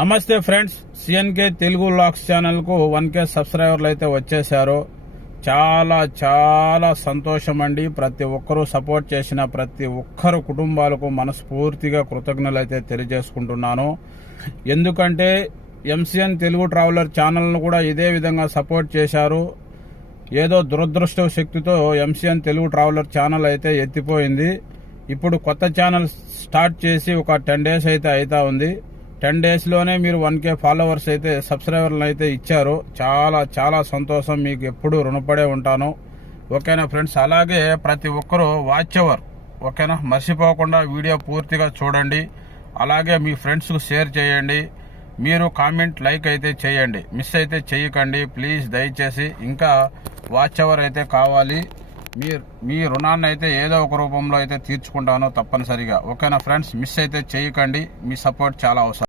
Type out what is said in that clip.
నమస్తే friends, CNK Telugu vlogs ఛానల్కు 1K సబ్స్క్రైబర్లు అయితే వచ్చేసారు. చాలా చాలా సంతోషం అండి. ప్రతి ఒక్కరూ సపోర్ట్ చేసిన ప్రతి ఒక్కరు కుటుంబాలకు మనస్ఫూర్తిగా కృతజ్ఞతలు అయితే తెలియజేసుకుంటున్నాను. ఎందుకంటే ఎంసీఎన్ తెలుగు ట్రావెలర్ ఛానల్ను కూడా ఇదే విధంగా సపోర్ట్ చేశారు. ఏదో దురదృష్ట శక్తితో ఎంసీఎన్ తెలుగు ట్రావెలర్ ఛానల్ అయితే ఎత్తిపోయింది. ఇప్పుడు కొత్త ఛానల్ స్టార్ట్ చేసి ఒక 10 days అయితే అవుతా ఉంది. 10 daysలోనే మీరు 1K ఫాలోవర్స్ అయితే సబ్స్క్రైబర్లు అయితే ఇచ్చారు. చాలా చాలా సంతోషం. మీకు ఎప్పుడు రుణపడే ఉంటాను. ఓకేనా ఫ్రెండ్స్? అలాగే ప్రతి ఒక్కరూ వాచ్ అవర్ ఓకేనా, మర్చిపోకుండా వీడియో పూర్తిగా చూడండి. అలాగే మీ ఫ్రెండ్స్కు షేర్ చేయండి. మీరు కామెంట్ లైక్ అయితే చేయండి. మిస్ అయితే చేయకండి ప్లీజ్, దయచేసి. ఇంకా వాచ్ అవర్ అయితే కావాలి. మీ రుణాన్ని అయితే ఏదో ఒక రూపంలో అయితే తీర్చుకుంటాను తప్పనిసరిగా. ఓకేనా ఫ్రెండ్స్? మిస్ అయితే చేయకండి. మీ సపోర్ట్ చాలా అవసరం.